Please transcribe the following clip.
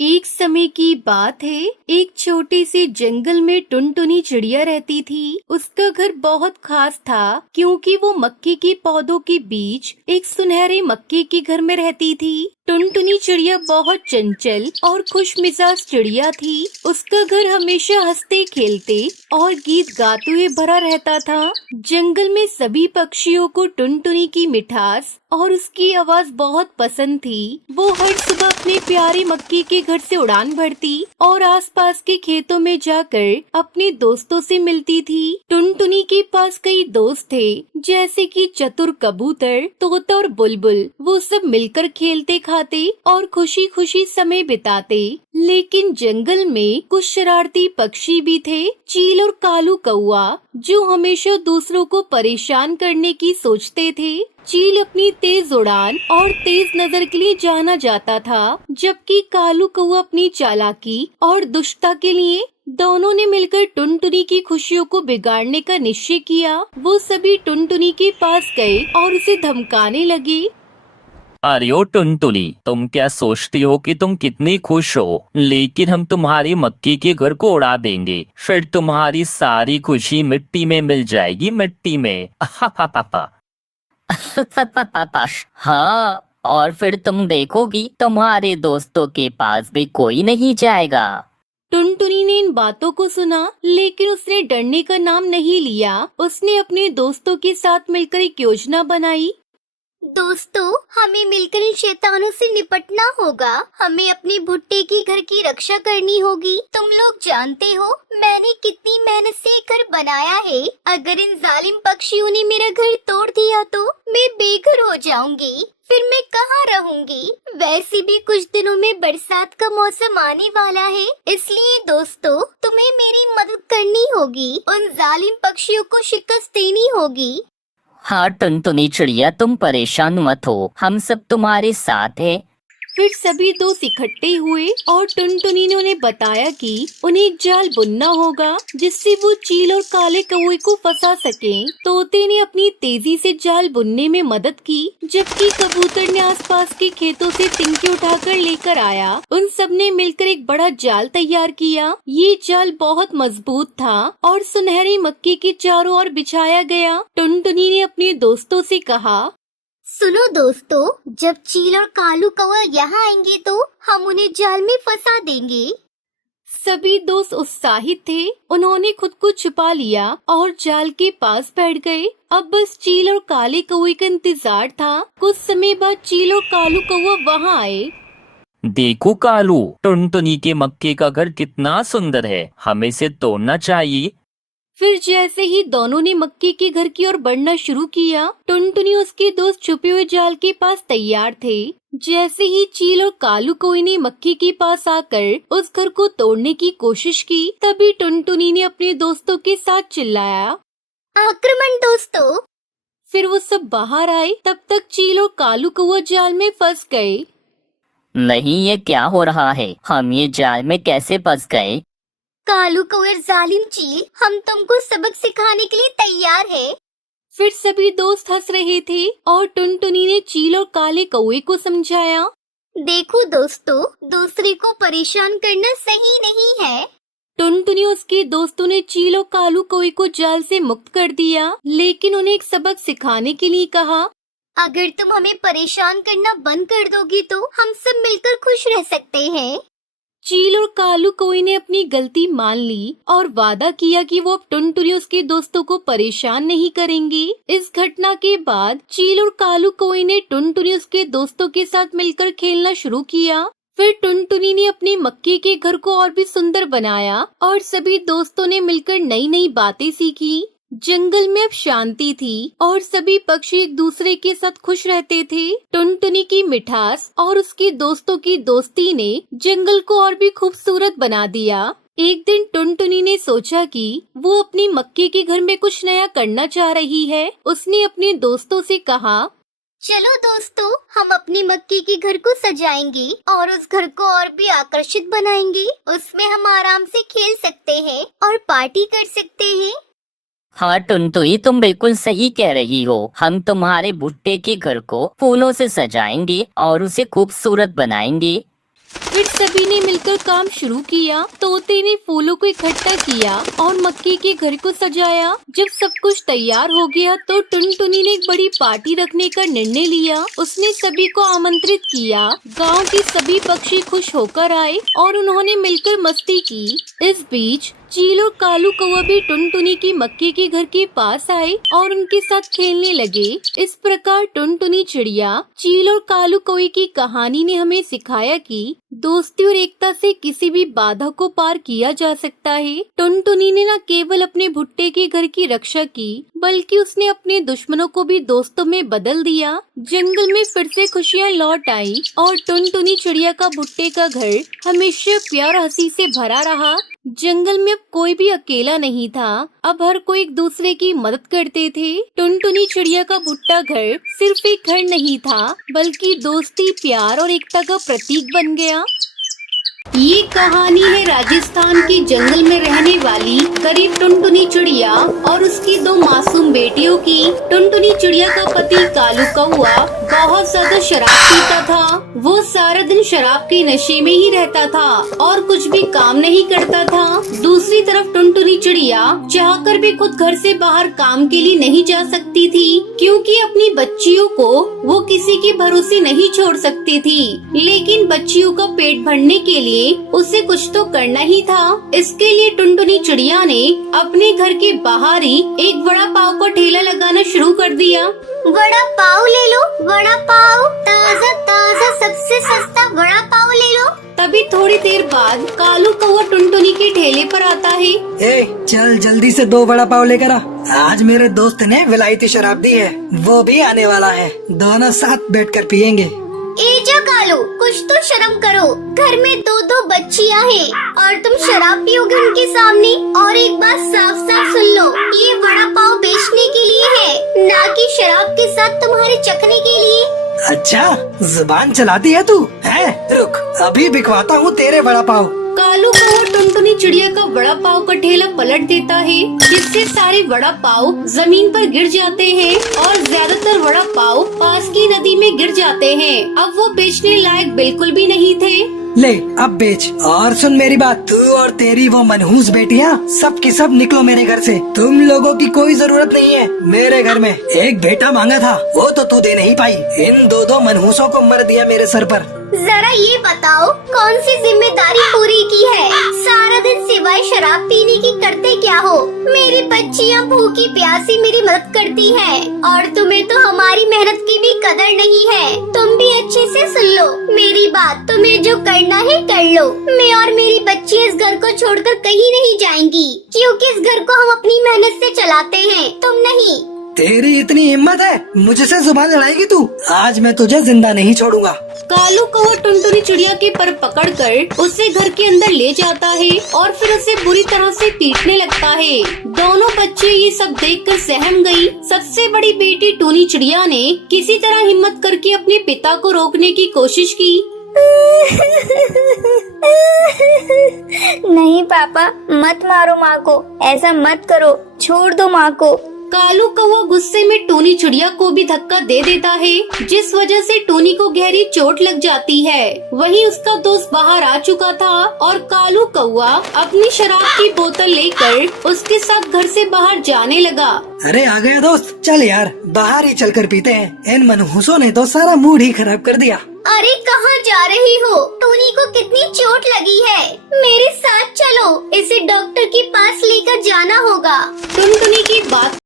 एक समय की बात है। एक छोटे से जंगल में टुनटुनी चिड़िया रहती थी। उसका घर बहुत खास था क्योंकि वो मक्के के पौधों के बीच एक सुनहरे मक्के के घर में रहती थी। टुनटुनी चिड़िया बहुत चंचल और खुश मिजाज चिड़िया थी। उसका घर हमेशा हंसते खेलते और गीत गाते हुए भरा रहता था। जंगल में सभी पक्षियों को टुनटुनी की मिठास और उसकी आवाज बहुत पसंद थी। वो हर सुबह अपने प्यारे मक्के के घर से उड़ान भरती और आसपास के खेतों में जाकर अपने दोस्तों से मिलती थी। टुनटुनी के पास कई दोस्त थे, जैसे कि चतुर कबूतर, तोता और बुलबुल। वो सब मिलकर खेलते खाते और खुशी खुशी समय बिताते। लेकिन जंगल में कुछ शरारती पक्षी भी थे, चील और कालू कौआ, जो हमेशा दूसरों को परेशान करने की सोचते थे। चील अपनी तेज उड़ान और तेज नजर के लिए जाना जाता था, जबकि कालू कौआ अपनी चालाकी और दुष्टता के लिए। दोनों ने मिलकर टुनटुनी की खुशियों को बिगाड़ने का निश्चय किया। वो सभी टुनटुनी के पास गए और उसे धमकाने लगे। अरे ओ टुनटुनी, तुम क्या सोचती हो कि तुम कितनी खुश हो, लेकिन हम तुम्हारी मक्के के घर को उड़ा देंगे। फिर तुम्हारी सारी खुशी मिट्टी में मिल जाएगी, मिट्टी में। हाँ, और फिर तुम देखोगी तुम्हारे दोस्तों के पास भी कोई नहीं जाएगा। टुनटुनी ने इन बातों को सुना, लेकिन उसने डरने का नाम नहीं लिया। उसने अपने दोस्तों के साथ मिलकर एक योजना बनाई। दोस्तों, हमें मिलकर इन शैतानों से निपटना होगा। हमें अपने भुट्टे की घर की रक्षा करनी होगी। तुम लोग जानते हो मैंने कितनी मेहनत से घर बनाया है। अगर इन जालिम पक्षियों ने मेरा घर तोड़ दिया तो मैं बेघर हो जाऊंगी। फिर मैं कहाँ रहूंगी? वैसे भी कुछ दिनों में बरसात का मौसम आने वाला है, इसलिए दोस्तों तुम्हें मेरी मदद करनी होगी। उन जालिम पक्षियों को शिकस्त देनी होगी। हाँ टुनटुनी चिड़िया, तुम परेशान मत हो, हम सब तुम्हारे साथ हैं। फिर सभी दोस्त इकट्ठे हुए और टुनटुनी ने उन्हें बताया कि उन्हें एक जाल बुनना होगा, जिससे वो चील और काले कौवे को फंसा सकें। तोते ने अपनी तेजी से जाल बुनने में मदद की, जबकि कबूतर ने आसपास के खेतों से तिनके उठाकर लेकर आया। उन सब ने मिलकर एक बड़ा जाल तैयार किया। ये जाल बहुत मजबूत था और सुनहरे मक्के के चारों ओर बिछाया गया। टुनटुनी ने अपने दोस्तों से कहा, सुनो दोस्तों, जब चील और कालू कौवा यहाँ आएंगे तो हम उन्हें जाल में फंसा देंगे। सभी दोस्त उत्साहित थे। उन्होंने खुद को छुपा लिया और जाल के पास बैठ गए। अब बस चील और काले कौवे का इंतजार था। कुछ समय बाद चील और कालू कौवा वहाँ आए। देखो कालू, टुनटुनी के मक्के का घर कितना सुंदर है, हमें इसे तोड़ना चाहिए। फिर जैसे ही दोनों ने मक्के के घर की ओर बढ़ना शुरू किया, टुनटुनी उसके दोस्त छुपे हुए जाल के पास तैयार थे। जैसे ही चील और कालू कौवे ने मक्के के पास आकर उस घर को तोड़ने की कोशिश की, तभी टुनटुनी ने अपने दोस्तों के साथ चिल्लाया, आक्रमण दोस्तों। फिर वो सब बाहर आए। तब तक चील और कालू कौवा जाल में फंस गए। नहीं, ये क्या हो रहा है? हम ये जाल में कैसे फंस गए? कालू कौवे जालिम चील, हम तुमको सबक सिखाने के लिए तैयार है। फिर सभी दोस्त हंस रहे थे और टुनटुनी ने चील और काले कौवे को समझाया, देखो दोस्तों, दूसरे को परेशान करना सही नहीं है। टुनटुनी उसके दोस्तों ने चील और कालू कौवे को जाल से मुक्त कर दिया, लेकिन उन्हें एक सबक सिखाने के लिए कहा, अगर तुम हमें परेशान करना बंद कर दोगी तो हम सब मिलकर खुश रह सकते हैं। चील और कालू कौवे ने अपनी गलती मान ली और वादा किया कि वो अब टुनटुनी उसके दोस्तों को परेशान नहीं करेंगे। इस घटना के बाद चील और कालू कौवे ने टुनटुनी उसके दोस्तों के साथ मिलकर खेलना शुरू किया। फिर टुनटुनी ने अपने मक्के के घर को और भी सुंदर बनाया और सभी दोस्तों ने मिलकर नई नई बातें सीखी। जंगल में अब शांति थी और सभी पक्षी एक दूसरे के साथ खुश रहते थे। टुनटुनी की मिठास और उसके दोस्तों की दोस्ती ने जंगल को और भी खूबसूरत बना दिया। एक दिन टुनटुनी ने सोचा कि वो अपनी मक्के के घर में कुछ नया करना चाह रही है। उसने अपने दोस्तों से कहा, चलो दोस्तों, हम अपनी मक्के के घर को सजाएंगे और उस घर को और भी आकर्षित बनाएंगे। उसमें हम आराम से खेल सकते हैं और पार्टी कर सकते हैं। हाँ टुनटुनी, तुम बिल्कुल सही कह रही हो। हम तुम्हारे भुट्टे के घर को फूलों से सजाएंगे और उसे खूबसूरत बनाएंगे। फिर सभी ने मिलकर काम शुरू किया। तोते ने फूलों को इकट्ठा किया और मक्की के घर को सजाया। जब सब कुछ तैयार हो गया तो टुनटुनी ने एक बड़ी पार्टी रखने का निर्णय लिया। उसने सभी को आमंत्रित किया। गांव के सभी पक्षी खुश होकर आए और उन्होंने मिलकर मस्ती की। इस बीच चील और कालू कौवा भी टुनटुनी की मक्के के घर के पास आए और उनके साथ खेलने लगे। इस प्रकार टुनटुनी चिड़िया, चील और कालू कौवे की कहानी ने हमें सिखाया कि दोस्ती और एकता से किसी भी बाधा को पार किया जा सकता है। टुनटुनी ने न केवल अपने भुट्टे के घर की रक्षा की, बल्कि उसने अपने दुश्मनों को भी दोस्तों में बदल दिया। जंगल में फिर से खुशियाँ लौट आई और टुनटुनी चिड़िया का भुट्टे का घर हमेशा प्यार और हंसी से भरा रहा। जंगल में अब कोई भी अकेला नहीं था। अब हर कोई एक दूसरे की मदद करते थे। टुनटुनी चिड़िया का भुट्टा घर सिर्फ एक घर नहीं था, बल्कि दोस्ती, प्यार और एकता का प्रतीक बन गया। ये कहानी है राजस्थान के जंगल में रहने वाली गरीब टुनटुनी चिड़िया और उसकी दो मासूम बेटियों की। टुनटुनी चिड़िया का पति कालू कौवा बहुत ज्यादा शराब पीता था। वो सारा दिन शराब के नशे में ही रहता था और कुछ भी काम नहीं करता था। दूसरी तरफ टुनटुनी चिड़िया चाहकर भी खुद घर से बाहर काम के लिए नहीं जा सकती थी, क्योंकि अपनी बच्चियों को वो किसी के भरोसे नहीं छोड़ सकती थी। लेकिन बच्चियों का पेट भरने के लिए उसे कुछ तो करना ही था। इसके लिए टुनटुनी चिड़िया ने अपने घर के बाहर ही एक वड़ा पाव का ठेला लगाना शुरू कर दिया। वड़ा पाव ले लो, वड़ा पाव, ताजा ताजा सबसे सस्ता वड़ा पाव ले लो। तभी थोड़ी देर बाद कालू कौवा टुनटुनी के ठेले पर आता है। चल जल्दी से 2 वड़ा पाव लेकर आ। आज मेरे दोस्त ने विलायती शराब दी है, वो भी आने वाला है। दोनों साथ बैठकर पियेंगे। ए जा कालू, कुछ तो शर्म करो। घर में 2 बच्चियां हैं और तुम शराब पियोगे उनके सामने। और एक बात साफ साफ सुन लो, ये वड़ा पाव बेचने के लिए है, ना कि शराब के साथ तुम्हारे चखने के लिए। अच्छा, जुबान चलाती है तू है? रुक, अभी बिकवाता हूँ तेरे वड़ा पाव। कालू कौवा टुनटुनी चिड़िया का वड़ा पाव का ठेला पलट देता है, जिससे सारे वड़ा पाव जमीन पर गिर जाते हैं और ज्यादातर वड़ा पाव पास की नदी में गिर जाते हैं। अब वो बेचने लायक बिल्कुल भी नहीं थे। ले अब बेच। और सुन मेरी बात, तू और तेरी वो मनहूस बेटियां सब की सब निकलो मेरे घर से। तुम लोगों की कोई जरूरत नहीं है मेरे घर में। एक बेटा मांगा था, वो तो तू दे नहीं पाई। इन 2 मनहूसों को मर दिया मेरे सर पर। जरा ये बताओ, कौन सी जिम्मेदारी पूरी की है? सारा दिन सिवाय शराब पीने की करते क्या हो? मेरी बच्चियां भूखी प्यासी मेरी मदद करती हैं और तुम्हें तो हमारी मेहनत की भी कदर नहीं है। तुम भी अच्छे से सुन लो मेरी बात, तुम्हें जो करना है कर लो। मैं और मेरी बच्ची इस घर को छोड़कर कहीं नहीं जाएंगी, क्योंकि इस घर को हम अपनी मेहनत से चलाते हैं, तुम नहीं। तेरी इतनी हिम्मत है, मुझसे जुबान लड़ाएगी तू? आज मैं तुझे जिंदा नहीं छोड़ूंगा। कालू कौवा टुनटुनी चिड़िया के पर पकड़कर उसे घर के अंदर ले जाता है और फिर उसे बुरी तरह से पीटने लगता है। दोनों बच्चे ये सब देखकर सहम गई। सबसे बड़ी बेटी टूनी चिड़िया ने किसी तरह हिम्मत करके अपने पिता को रोकने की कोशिश की। नहीं पापा, मत मारो माँ को, ऐसा मत करो, छोड़ दो माँ को। कालू कौवा गुस्से में टूनी चिड़िया को भी धक्का दे देता है, जिस वजह से टूनी को गहरी चोट लग जाती है। वहीं उसका दोस्त बाहर आ चुका था और कालू कौवा अपनी शराब की बोतल लेकर उसके साथ घर से बाहर जाने लगा। अरे आ गया दोस्त, चल यार बाहर ही चलकर पीते हैं। इन मनहूसों ने तो सारा मूड ही खराब कर दिया। अरे कहाँ जा रही हो? टूनी को कितनी चोट लगी है? मेरे साथ चलो, इसे डॉक्टर के पास लेकर जाना होगा। टुनटुनी की बात